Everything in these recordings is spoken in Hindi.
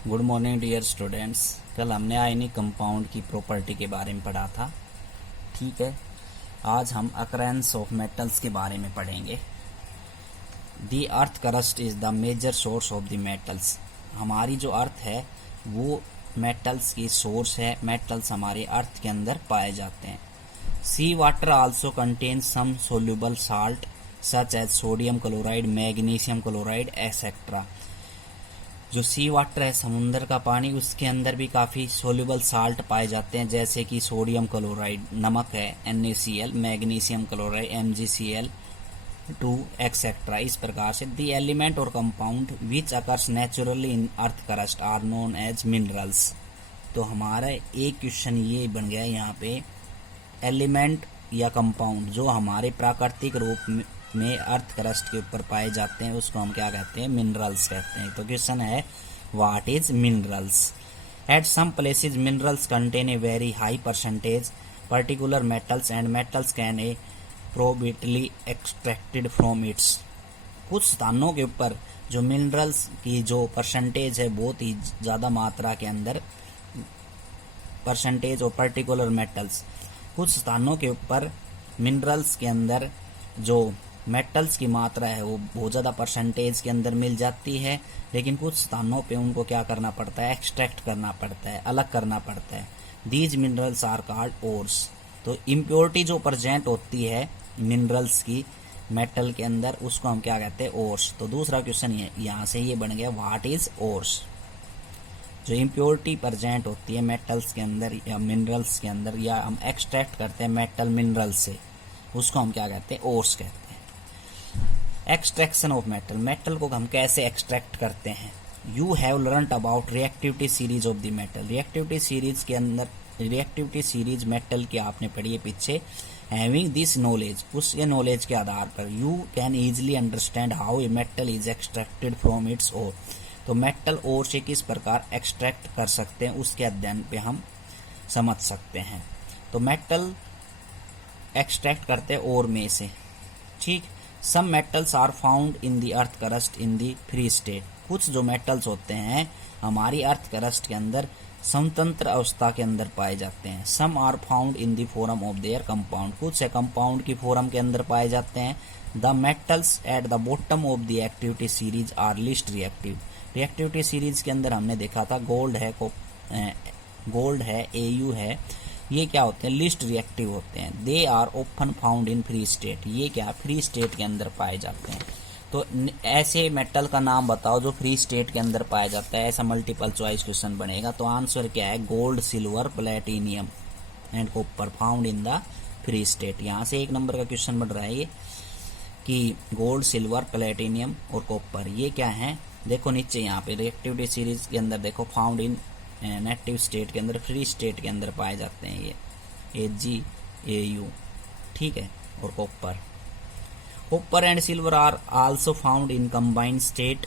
Good morning dear students. कल हमने आयनिक कंपाउंड की प्रॉपर्टी के बारे में पढ़ा था। ठीक है, आज हम अकरेंस ऑफ मेटल्स के बारे में पढ़ेंगे। The earth crust is the major source of the metals. हमारी जो अर्थ है वो मेटल्स की सोर्स है। मेटल्स हमारे अर्थ के अंदर पाए जाते हैं। Sea water also contains some soluble salt such as sodium chloride, magnesium chloride etcetera. जो सी वाटर है, समुंदर का पानी, उसके अंदर भी काफ़ी सोल्यूबल साल्ट पाए जाते हैं, जैसे कि सोडियम क्लोराइड नमक है NaCl, magnesium chloride MgCl2 etcetera. इस प्रकार से दी एलिमेंट और compound which occurs naturally in earth crust are known as minerals. तो हमारा एक क्वेश्चन ये बन गया यहाँ पे, एलिमेंट या कंपाउंड जो हमारे प्राकृतिक रूप में अर्थ क्रस्ट के ऊपर पाए जाते हैं उसको हम क्या कहते हैं? मिनरल्स कहते हैं। तो क्वेश्चन है what is minerals. At some places minerals contain a very high percentage particular metals and metals can a probably extracted from its. कुछ स्थानों के ऊपर जो मिनरल्स की जो परसेंटेज है बहुत ही ज़्यादा मात्रा के अंदर परसेंटेज और पर्टिकुलर मेटल्स, कुछ स्थानों के ऊपर मिनरल्स के अंदर जो मेटल्स की मात्रा है वो बहुत ज़्यादा परसेंटेज के अंदर मिल जाती है, लेकिन कुछ स्थानों पे उनको क्या करना पड़ता है? एक्सट्रैक्ट करना पड़ता है, अलग करना पड़ता है। These minerals are called ores. तो इम्प्योरिटी जो प्रेजेंट होती है मिनरल्स की मेटल के अंदर उसको हम क्या कहते हैं? ओर्स। तो दूसरा क्वेश्चन यहाँ से ये बन गया, व्हाट इज ओर्स। जो इम्प्योरिटी प्रेजेंट होती है मेटल्स के अंदर या मिनरल्स के अंदर, या हम एक्सट्रैक्ट करते हैं मेटल मिनरल से, उसको हम क्या कहते हैं? ओर्स कहते हैं। एक्सट्रैक्शन ऑफ मेटल, मेटल को हम कैसे एक्सट्रैक्ट करते हैं? You have learned about reactivity series of the metal. Reactivity series के अंदर रिएक्टिविटी सीरीज मेटल की आपने पढ़ी है पीछे। हैविंग दिस नॉलेज, उसके नॉलेज के आधार पर you can easily understand how a metal is extracted from its ore. तो मेटल ओर से किस प्रकार एक्सट्रैक्ट कर सकते हैं उसके अध्ययन पे हम समझ सकते हैं। तो मेटल एक्सट्रैक्ट करते हैं ओर में से। ठीक, some metals are found in the earth crust in the free state. कुछ जो मेटल्स होते हैं हमारी अर्थ क्रस्ट के अंदर स्वतंत्र अवस्था के अंदर पाए जाते हैं। Some are found in the form of their compound, कुछ कंपाउंड की फॉर्म के अंदर पाए जाते हैं। The metals at the bottom of the activity series are list reactive. Reactivity series के अंदर हमने देखा था गोल्ड है Au है, ये क्या होते हैं? लिस्ट रिएक्टिव होते हैं। They are open found in free state, ये क्या फ्री स्टेट के अंदर पाए जाते हैं। तो ऐसे मेटल का नाम बताओ जो फ्री स्टेट के अंदर पाया जाता है, ऐसा मल्टीपल चॉइस क्वेश्चन बनेगा। तो आंसर क्या है? Gold, silver, platinum and copper found in the free state. यहाँ से एक नंबर का क्वेश्चन बन रहा है ये कि गोल्ड, सिल्वर, प्लेटिनियम और कॉपर ये क्या है? देखो नीचे यहाँ पे रिएक्टिविटी सीरीज के अंदर देखो, फाउंड इन नेटिव स्टेट के अंदर, फ्री स्टेट के अंदर पाए जाते हैं ये AgAu। ठीक है, और copper and silver are also found in combined state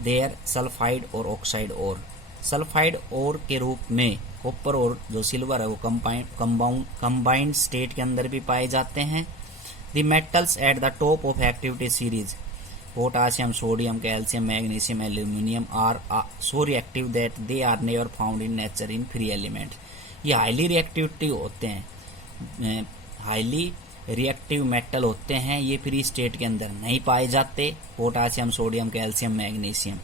their sulphide और ऑक्साइड और। सल्फाइड और के रूप में कॉपर और जो सिल्वर है वो कंबाइंड स्टेट के अंदर भी पाए जाते हैं। The metals at the top of activity series potassium, sodium, calcium, magnesium, aluminium are so reactive that they are never found in nature in free element. ये हाईली रिएक्टिविटी होते हैं, हाईली रिएक्टिव मेटल होते हैं, ये फ्री स्टेट के अंदर नहीं पाए जाते। Potassium, sodium, calcium, magnesium.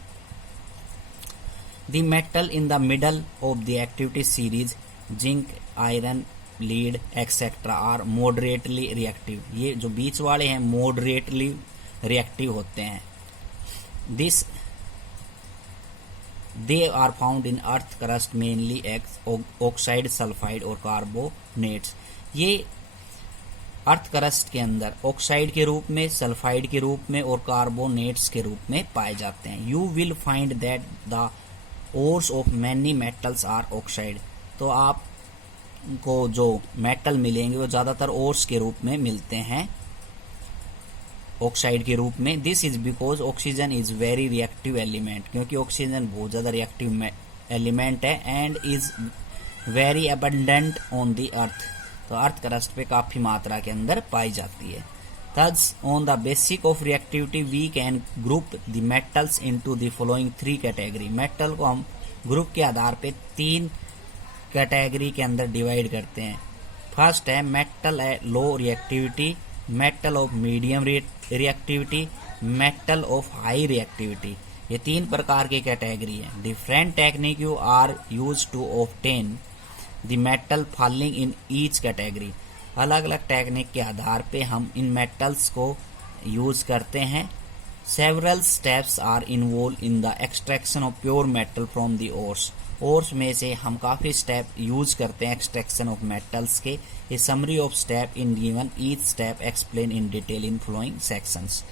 The metal in the middle of the activity series zinc, iron, lead etcetera are moderately reactive. ये जो बीच वाले हैं मॉडरेटली रिएक्टिव होते हैं। This they are found in earth crust mainly oxide, sulphide और कार्बोनेट्स। ये अर्थ क्रस्ट के अंदर ऑक्साइड के रूप में, सल्फाइड के रूप में और कार्बोनेट्स के रूप में पाए जाते हैं। You will find that the ores of many metals are oxide. तो आपको जो मेटल मिलेंगे वो ज्यादातर ओर्स के रूप में मिलते हैं, ऑक्साइड के रूप में। This is because oxygen is very reactive element, क्योंकि ऑक्सीजन बहुत ज्यादा रिएक्टिव एलिमेंट है। And is very abundant on the earth, तो अर्थ क्रस्ट पे काफी मात्रा के अंदर पाई जाती है। Thus, on the basic of reactivity, we can group the metals into the following three category. Metal को हम ग्रुप के आधार पे तीन कैटेगरी के अंदर डिवाइड करते हैं. फर्स्ट है मेटल है low reactivity, metal of medium reactivity, metal of high reactivity. ये तीन प्रकार की कैटेगरी है. Different technique you are use to obtain the metal following in each category. अलग अलग टेक्निक के आधार पे हम इन मेटल्स को यूज करते हैं. Several steps are involve in the extraction of pure metal from the ores. Ores में से हम काफी स्टेप यूज करते हैं एक्सट्रैक्शन ऑफ मेटल्स के. A summary of step in given each step explain in detail in following sections.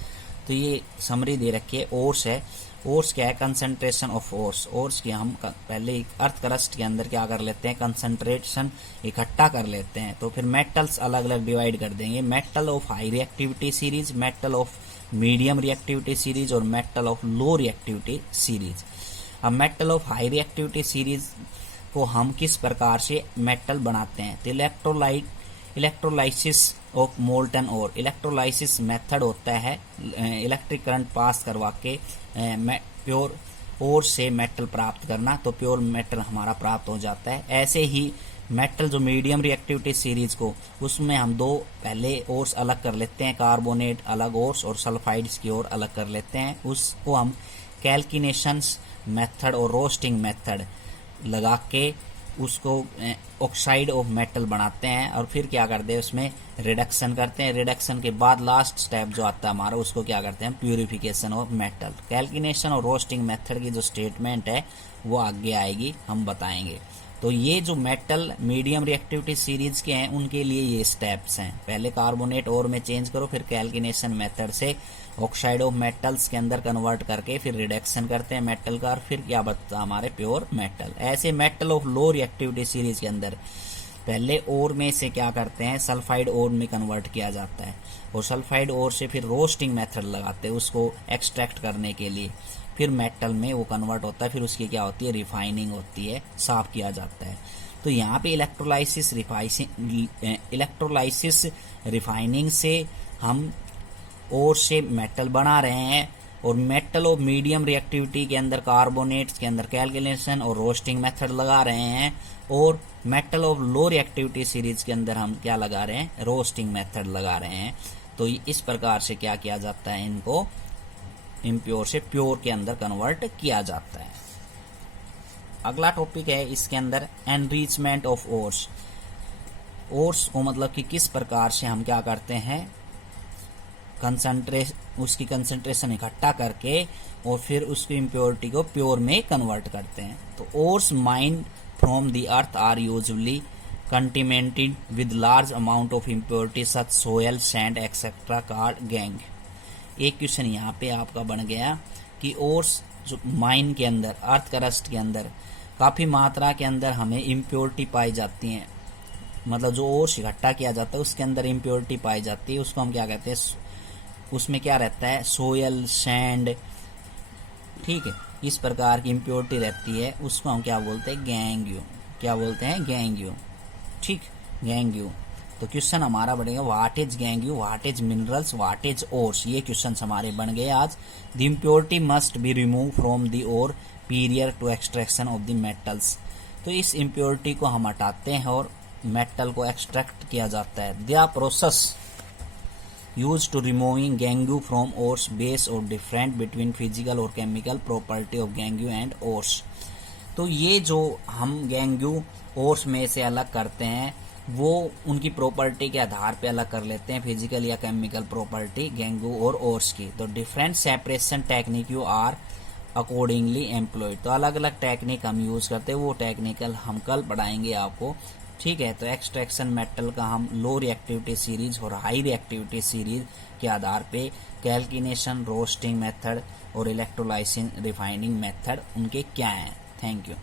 तो ये समरी दे रखी है. ओर्स है, ओर्स क्या है? Concentration of ores. ओर्स की हम पहले अर्थ क्रस्ट के अंदर क्या कर लेते हैं? कंसंट्रेशन इकट्ठा कर लेते हैं. तो फिर मेटल्स अलग अलग डिवाइड कर देंगे. Metal of high reactivity series, metal of medium reactivity series और metal of low reactivity series. अब metal of high reactivity series को हम किस प्रकार से मेटल बनाते हैं? तो electrolysis of molten ore. Electrolysis method होता है इलेक्ट्रिक करंट पास करवा के प्योर ओर से मेटल प्राप्त करना. तो प्योर मेटल हमारा प्राप्त हो जाता है. ऐसे ही मेटल जो मीडियम रिएक्टिविटी सीरीज को, उसमें हम दो पहले ओर्स अलग कर लेते हैं. कार्बोनेट अलग ओर्स और सल्फाइड्स की ओर अलग कर लेते हैं. उसको हम कैल्किनेशंस मेथड और रोस्टिंग मेथड लगा के उसको ऑक्साइड ऑफ मेटल बनाते हैं. और फिर क्या करते हैं? उसमें रिडक्शन करते हैं. रिडक्शन के बाद लास्ट स्टेप जो आता है हमारा, उसको क्या करते हैं? Purification of metal. कैल्किनेशन और रोस्टिंग मेथड की जो स्टेटमेंट है वो आगे आएगी, हम बताएंगे. तो ये जो मेटल मीडियम रिएक्टिविटी सीरीज के हैं उनके लिए ये स्टेप्स हैं. पहले कार्बोनेट ओर में चेंज करो, फिर कैल्किनेशन मेथड से ऑक्साइड ऑफ मेटल्स के अंदर कन्वर्ट करके फिर रिडक्शन करते हैं मेटल का, और फिर क्या बचता है? हमारे प्योर मेटल. ऐसे metal of low reactivity series के अंदर पहले ओर में से क्या करते हैं? सल्फाइड ओर में कन्वर्ट किया जाता है, और सल्फाइड ओर से फिर रोस्टिंग मेथड लगाते हैं उसको एक्सट्रैक्ट करने के लिए. फिर मेटल में वो कन्वर्ट होता है. फिर उसकी क्या होती है? रिफाइनिंग होती है, साफ किया जाता है. तो यहाँ पे इलेक्ट्रोलाइसिस रिफाइनिंग से हम ओर से मेटल बना रहे हैं. और मेटल ऑफ मीडियम रिएक्टिविटी के अंदर कार्बोनेट्स के अंदर कैल्कुलेशन और रोस्टिंग मेथड लगा रहे हैं. और metal of low reactivity series के अंदर हम क्या लगा रहे हैं? रोस्टिंग मेथड लगा रहे हैं. तो इस प्रकार से क्या किया जाता है? इनको इम्प्योर से प्योर के अंदर कन्वर्ट किया जाता है. अगला टॉपिक है इसके अंदर एनरिचमेंट ऑफ ओर्स. ओर्स को मतलब कि किस प्रकार से हम क्या करते हैं? उसकी कंसंट्रेशन इकट्ठा करके और फिर उसकी इम्प्योरिटी को प्योर में कन्वर्ट करते हैं. तो ores mined from the earth are usually contaminated with large amount of impurity such soil, sand etcetera called gangue. एक क्वेश्चन यहाँ पे आपका बन गया कि ओर्स जो माइन के अंदर, अर्थ क्रस्ट के अंदर काफी मात्रा के अंदर हमें इम्प्योरिटी पाई जाती है. मतलब जो ओर्स इकट्ठा किया जाता है उसके अंदर इम्प्योरिटी पाई जाती है. उसको हम क्या कहते हैं? उसमें क्या रहता है? Soil, sand. ठीक है, इस प्रकार की इम्प्योरिटी रहती है. उसको हम क्या बोलते हैं? गैंग्यू. क्या बोलते हैं? गैंग्यू. ठीक, गैंग्यू. तो क्वेश्चन हमारा बढ़ेगा what is gangue, what is minerals, what is ores. ये क्वेश्चन हमारे बन गए आज. The impurity must be remove from the ore prior to extraction of the metals. तो इस इम्प्योरिटी को हम हटाते हैं और मेटल को एक्सट्रैक्ट किया जाता है. The process use to removing gangue from ores base और डिफरेंट बिटवीन फिजिकल और chemical property of gangue and ores. तो ये जो हम गैंग्यू ओर्स में से अलग करते हैं वो उनकी प्रॉपर्टी के आधार पे अलग कर लेते हैं, फिजिकल या केमिकल प्रॉपर्टी गैंग्यू और ओर्स की. तो different separation technique you are accordingly employed. तो अलग अलग टेक्निक हम यूज करते हैं, वो टेक्निकल हम कल पढ़ाएंगे आपको. ठीक है, तो एक्सट्रैक्शन मेटल का हम लो रिएक्टिविटी सीरीज और हाई रिएक्टिविटी सीरीज के आधार पे कैल्किनेशन, रोस्टिंग मेथड और इलेक्ट्रोलाइसिस रिफाइनिंग मेथड उनके क्या हैं. Thank you.